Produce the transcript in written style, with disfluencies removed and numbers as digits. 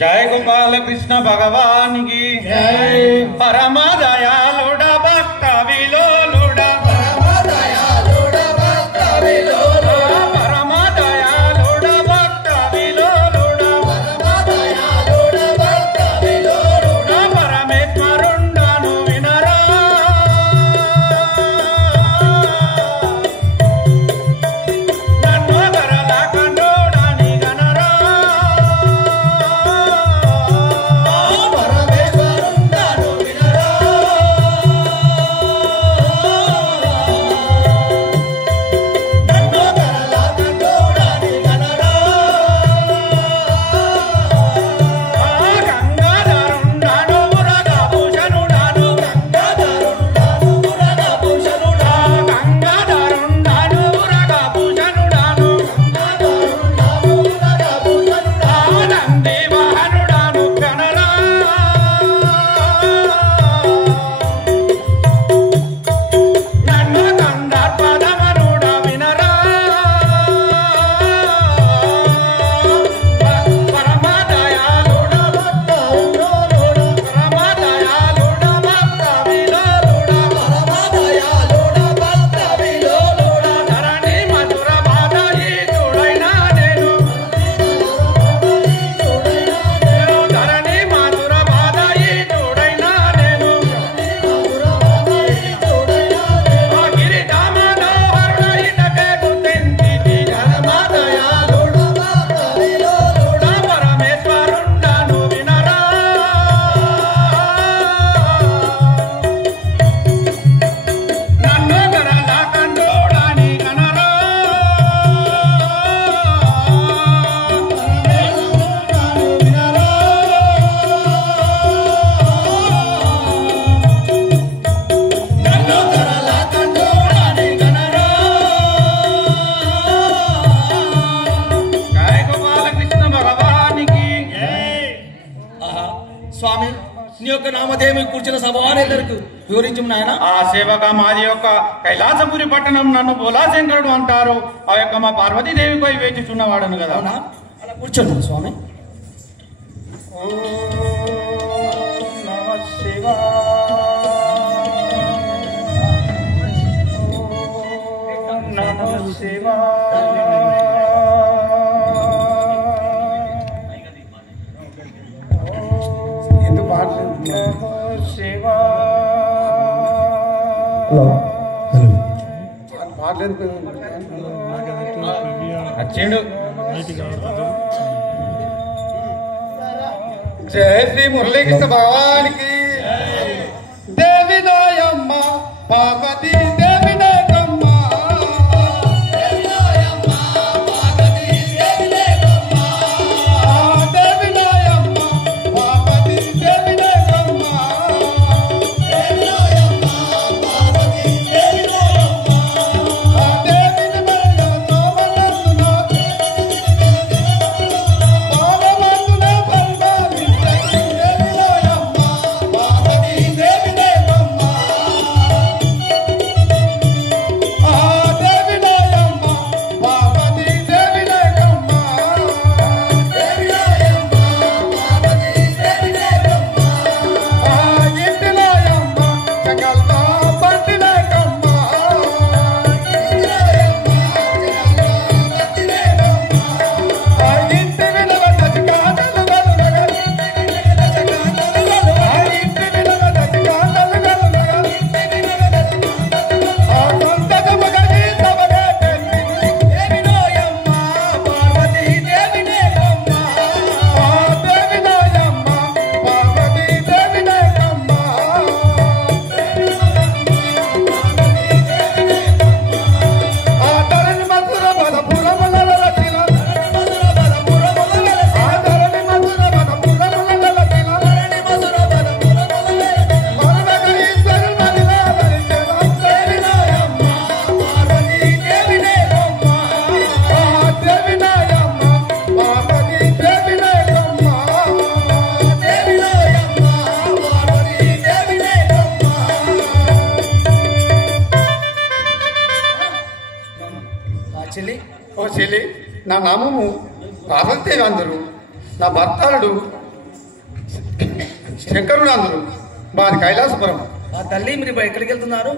जय गोपाल कृष्ण भगवान की जय। परम दयालुड़ा भक्त विलोलुड़ा परम दयालुड़ा भक्त विलोलुड़ा परम दयालुड़ा भक्त विलोलुड़ा परम दयालुड़ा भक्त विलोलुड़ा परमेश्वरुंडनु विनरा नन्नु गरला कंडोडानि गनरा స్వామి నీ యొక్క నామధేయమై కూర్చున్న సభవానందరికి వివరించు నాయన. ఆ సేవక మాది యొక్క కైలాసపురి పట్టణం నన్ను బోలాశంకరుడు అంటారు. ఆ యొక్క మా పార్వతీదేవిపై వేచుచున్నవాడను కదా. అలా కూర్చోండి స్వామి. ఓం నమః శివాయ. ఓం నమః శివాయ. వచ్చిండు. జయ శ్రీ మురళీకృష్ణ భగవానికి దేవి నాయమ్మ పార్వతీ దేవి నాయకమ్మ దేవి నాయమ్మ పార్వతీ దేవి నాయకమ్మ దేవి నాయమ్మ పార్వతీ దేవి నాయకమ్మ దేవి నాయమ్మ పార్వతీ దేవి నాయకమ్మ దేవిని మెల్ల తోమలందున పావమందున పల్వాలి దేవి నాయమ్మ పార్వతీ దేవి నాయకమ్మ దేవి నాయమ్మ పార్వతీ దేవి నాయకమ్మ దేవి నాయమ్మ పార్వతీ దేవి నాయకమ్మ ఇంటి నాయమ్మ జగల్లా పట్టి నాయకమ్మ ఇంటి నాయమ్మ జగల్లా పట్టి నాయకమ్మ ఇంటి వినవ దశకాండలు గలుగల ఇంటి వినవ దశకాండలు గలుగల ఇంటి వినవ దశకాండలు గలుగల ఇంటి వినవ దశకాండలు సంతకముగ గీతముగా తెంచి దేవి నాయమ్మ పార్వతీ దేవి నాయకమ్మ దేవి నాయమ్మ పార్వతీ దేవి నాయకమ్మ ధరణి మధుర బలపురముల వెలసిల ధరణి మధుర బలపురముల వెలసిల ధరణి మధుర బలపురముల వెలసిల ధరణి మధుర బలపురముల వెలసిల మరువగ ఈశ్వరు మదిలా వరిచెల దేవి నాయమ్మ పార్వతీ దేవి నాయకమ్మ దేవి నాయమ్మ పార్వతీ దేవి నాయకమ్మ దేవి నాయమ్మ పార్వతీ దేవి నాయకమ్మ. చెల్లి ఓ చెల్లి, నా నామము పార్వతీదేవి అందరు. నా భర్తలుడు శంకరుడు అందరు మాది కైలాసపురం. ఆ తల్లి మీరు ఎక్కడికి వెళ్తున్నారు?